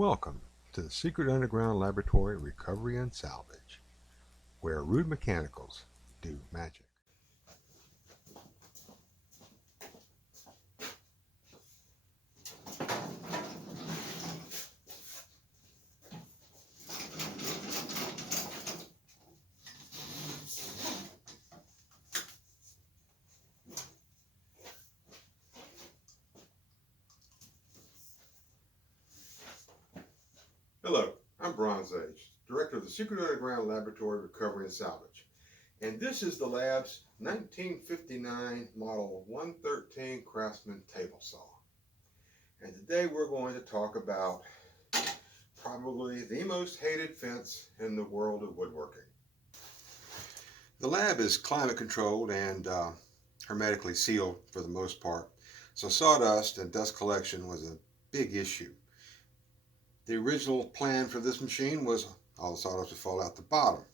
Welcome to the Secret Underground Laboratory Recovery and Salvage, where rude mechanicals do magic. Hello, I'm Bronze Age, Director of the Secret Underground Laboratory Recovery and Salvage. And this is the lab's 1959 Model 113 Craftsman table saw. And today we're going to talk about probably the most hated fence in the world of woodworking. The lab is climate controlled and hermetically sealed for the most part, so sawdust and dust collection was a big issue. The original plan for this machine was all the sawdust would fall out the bottom.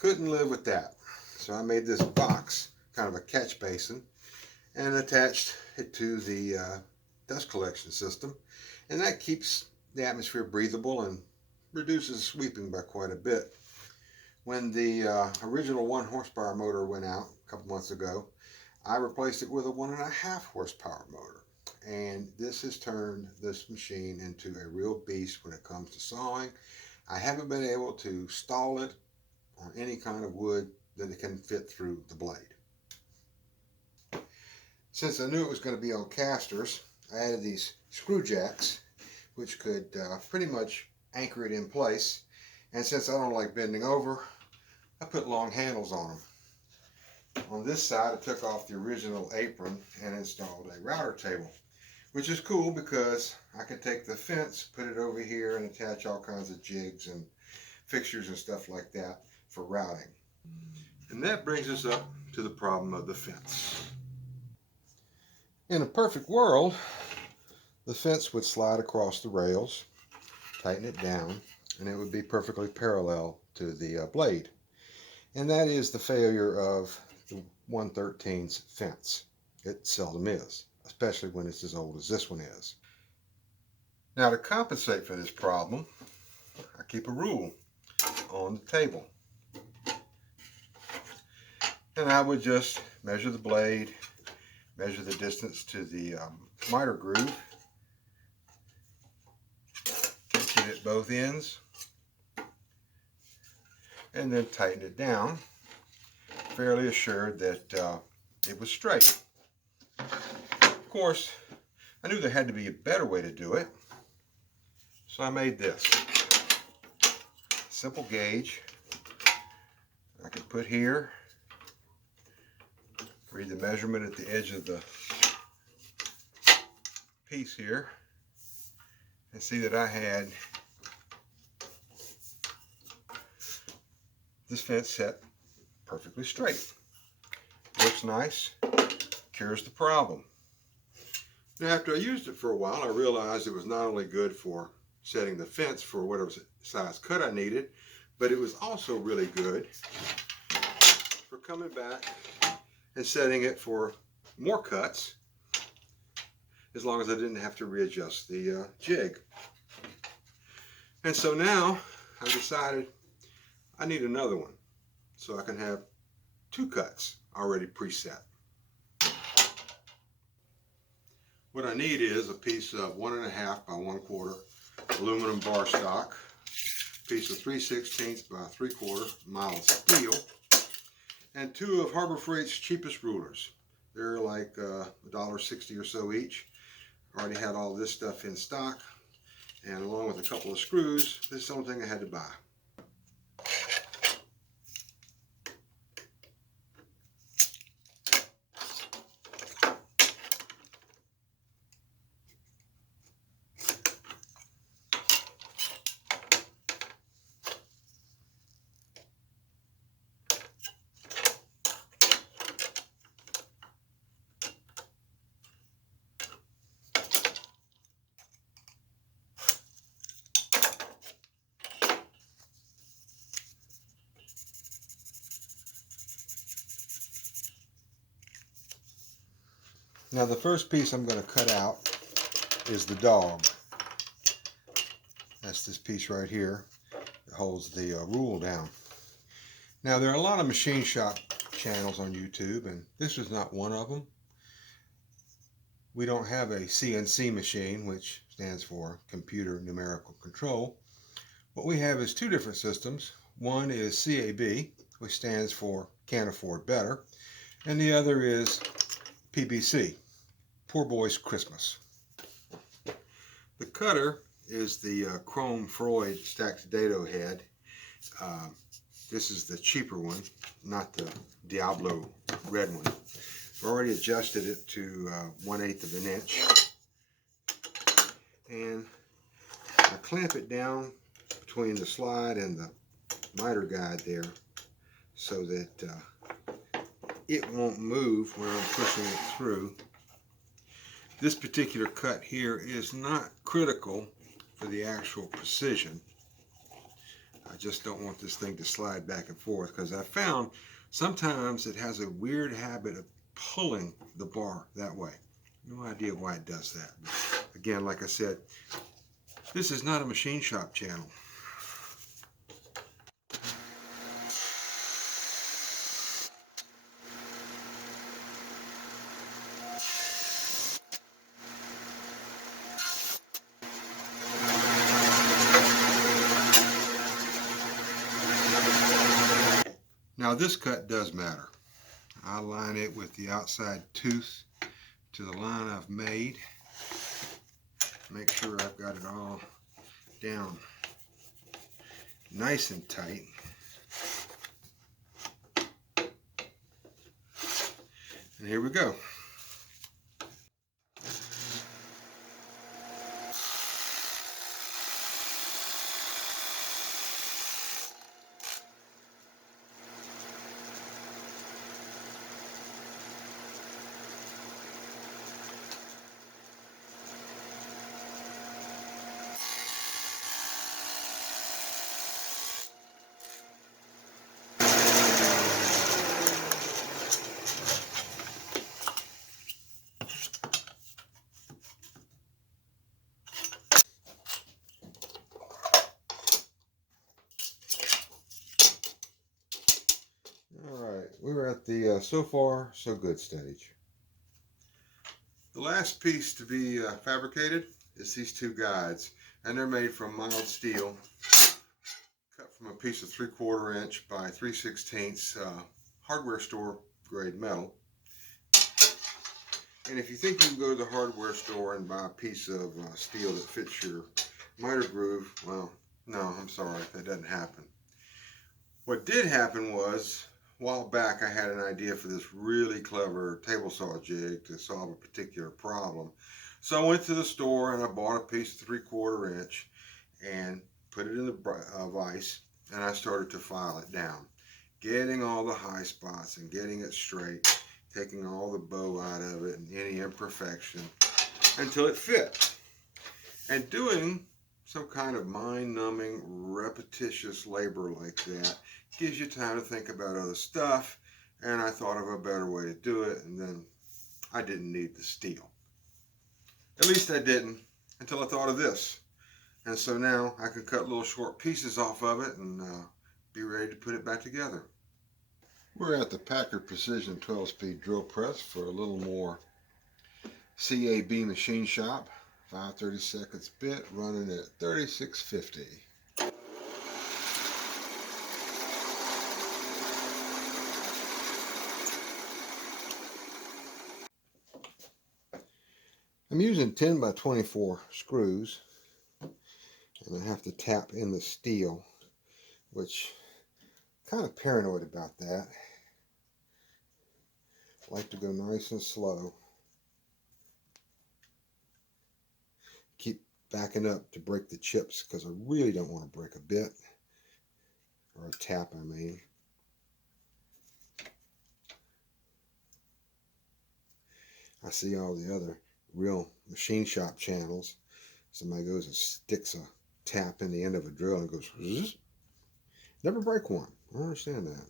Couldn't live with that. So I made this box, kind of a catch basin, and attached it to the dust collection system. And that keeps the atmosphere breathable and reduces sweeping by quite a bit. When the original 1 horsepower motor went out a couple months ago, I replaced it with a 1.5 horsepower motor. And this has turned this machine into a real beast when it comes to sawing. I haven't been able to stall it on any kind of wood that it can fit through the blade. Since I knew it was going to be on casters, I added these screw jacks, which could pretty much anchor it in place. And since I don't like bending over, I put long handles on them. On this side, I took off the original apron and installed a router table, which is cool because I can take the fence, put it over here, and attach all kinds of jigs and fixtures and stuff like that for routing. And that brings us up to the problem of the fence. In a perfect world, the fence would slide across the rails, tighten it down, and it would be perfectly parallel to the blade. And that is the failure of the 113's fence. It seldom is, especially when it's as old as this one is. Now, to compensate for this problem, I keep a rule on the table. And I would just measure the blade, measure the distance to the miter groove, catch it at both ends, and then tighten it down, fairly assured that it was straight. Of course, I knew there had to be a better way to do it, so I made this simple gauge I can put here, read the measurement at the edge of the piece here, and see that I had this fence set perfectly straight. Looks nice, cures the problem. Now, after I used it for a while, I realized it was not only good for setting the fence for whatever size cut I needed, but it was also really good for coming back and setting it for more cuts, as long as I didn't have to readjust the jig. And so now I decided I need another one so I can have 2 cuts already preset. What I need is a piece of 1.5 by 1/4 aluminum bar stock, a piece of 3/16 by 3/4 mild steel, and 2 of Harbor Freight's cheapest rulers. They're like $1.60 or so each. I already had all this stuff in stock, and along with a couple of screws, this is the only thing I had to buy. Now, the first piece I'm going to cut out is the dog. That's this piece right here that holds the rule down. Now, there are a lot of machine shop channels on YouTube, and this is not one of them. We don't have a CNC machine, which stands for Computer Numerical Control. What we have is two different systems. One is CAB, which stands for Can't Afford Better, and the other is PBC, Poor Boy's Christmas. The cutter is the chrome Freud stacked dado head. This is the cheaper one, not the Diablo red one. I've already adjusted it to 1/8 of an inch. And I clamp it down between the slide and the miter guide there so that it won't move when I'm pushing it through. This particular cut here is not critical for the actual precision. I just don't want this thing to slide back and forth, because I found sometimes it has a weird habit of pulling the bar that way. No idea why it does that. But again, like I said, this is not a machine shop channel. Now this cut does matter. I line it with the outside tooth to the line I've made. Make sure I've got it all down nice and tight. And here we go. We're at the so far so good stage. The last piece to be fabricated is these two guides, and they're made from mild steel, cut from a piece of 3/4 inch by 3/16 hardware store grade metal. And if you think you can go to the hardware store and buy a piece of steel that fits your miter groove, well, no, I'm sorry, that doesn't happen. What did happen was, a while back I had an idea for this really clever table saw jig to solve a particular problem. So I went to the store and I bought a piece of 3/4 inch and put it in the vise, and I started to file it down, getting all the high spots and getting it straight, taking all the bow out of it and any imperfection until it fit. And doing some kind of mind-numbing, repetitious labor like that gives you time to think about other stuff, and I thought of a better way to do it, and then I didn't need the steel. At least I didn't until I thought of this. And so now I can cut little short pieces off of it and be ready to put it back together. We're at the Packard Precision 12-speed drill press for a little more CAB machine shop. 5/32 bit running at 3650. I'm using 10 by 24 screws, and I have to tap in the steel, which I'm kind of paranoid about that. I like to go nice and slow. Keep backing up to break the chips because I really don't want to break a bit, or a tap, I mean. I see all the other real machine shop channels. Somebody goes and sticks a tap in the end of a drill and goes, zzz. Never break one. I don't understand that.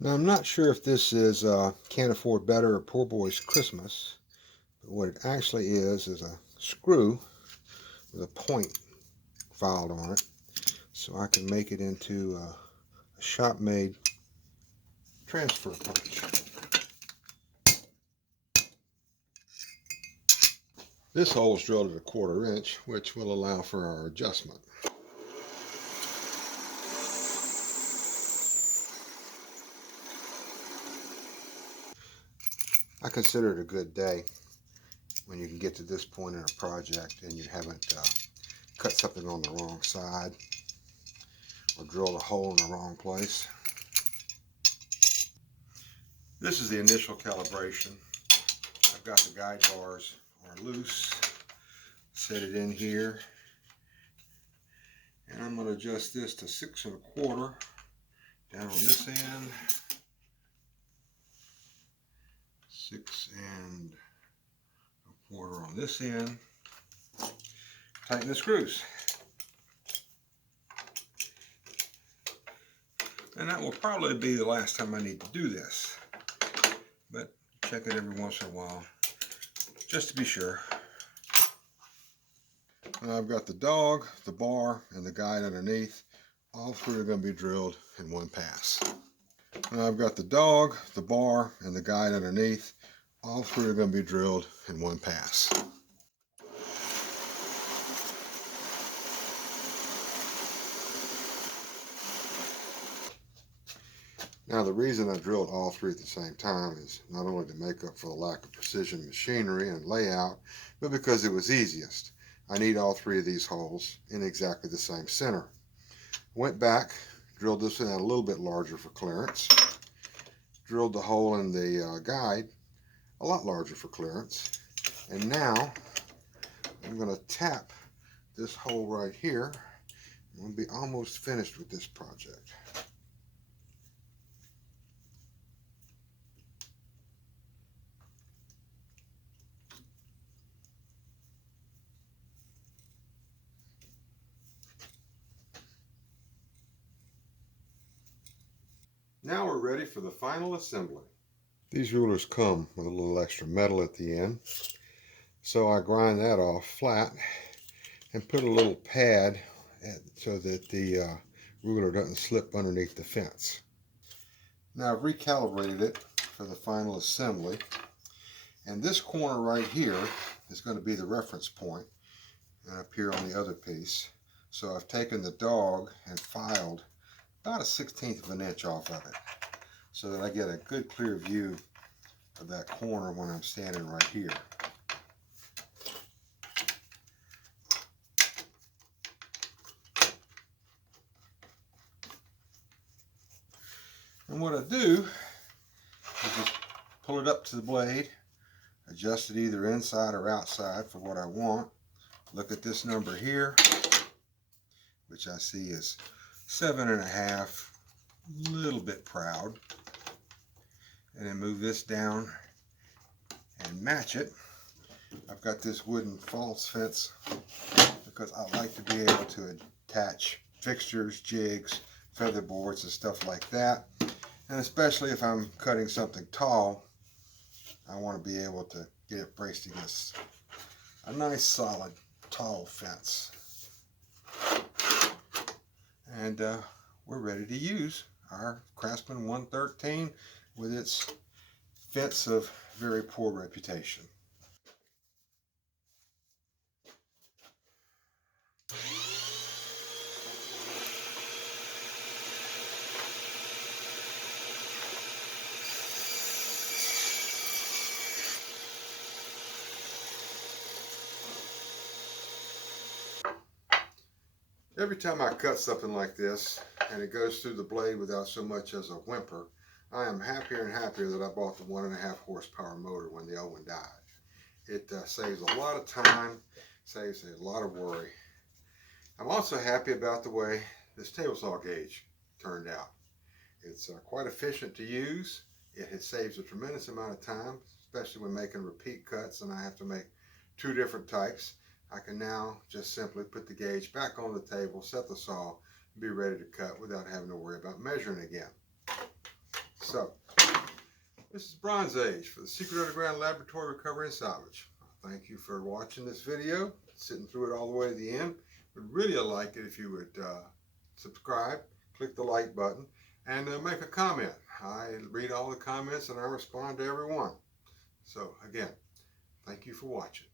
Now I'm not sure if this is Can't Afford Better or Poor Boy's Christmas, but what it actually is a screw with a point filed on it, so I can make it into a shop-made transfer punch. This hole is drilled at 1/4 inch, which will allow for our adjustment. I consider it a good day when you can get to this point in a project and you haven't cut something on the wrong side or drilled a hole in the wrong place. This is the initial calibration. I've got the guide bars are loose. Set it in here, and I'm going to adjust this to 6 1/4 down on this end, 6 1/4 on this end. Tighten the screws. And that will probably be the last time I need to do this, but check it every once in a while just to be sure. Now I've got the dog, the bar, and the guide underneath. All three are going to be drilled in one pass. Now I've got the dog, the bar, and the guide underneath. All three are going to be drilled in one pass. Now the reason I drilled all three at the same time is not only to make up for the lack of precision machinery and layout, but because it was easiest. I need all three of these holes in exactly the same center. Went back, drilled this one out a little bit larger for clearance, drilled the hole in the guide a lot larger for clearance, and now I'm going to tap this hole right here. I'm going to be almost finished with this project. Now we're ready for the final assembly. These rulers come with a little extra metal at the end, so I grind that off flat and put a little pad so that the ruler doesn't slip underneath the fence. Now I've recalibrated it for the final assembly, and this corner right here is going to be the reference point, and up here on the other piece. So I've taken the dog and filed about 1/16 of an inch off of it, so that I get a good clear view of that corner when I'm standing right here. And what I do is just pull it up to the blade, adjust it either inside or outside for what I want. Look at this number here, which I see is 7 1/2, a little bit proud. And then move this down and match it. I've got this wooden false fence because I like to be able to attach fixtures, jigs, feather boards, and stuff like that. And especially if I'm cutting something tall, I want to be able to get it braced against a nice solid tall fence. And we're ready to use our Craftsman 113 with its fence of very poor reputation. Every time I cut something like this and it goes through the blade without so much as a whimper, I am happier and happier that I bought the 1.5 horsepower motor when the old one died. It saves a lot of time, saves a lot of worry. I'm also happy about the way this table saw gauge turned out. It's quite efficient to use. It saves a tremendous amount of time, especially when making repeat cuts and I have to make 2 different types. I can now just simply put the gauge back on the table, set the saw, and be ready to cut without having to worry about measuring again. So, this is Bronze Age for the Secret Underground Laboratory Recovery and Salvage. Thank you for watching this video, sitting through it all the way to the end. Would really like it if you would subscribe, click the like button, and make a comment. I read all the comments and I respond to every one. So again, thank you for watching.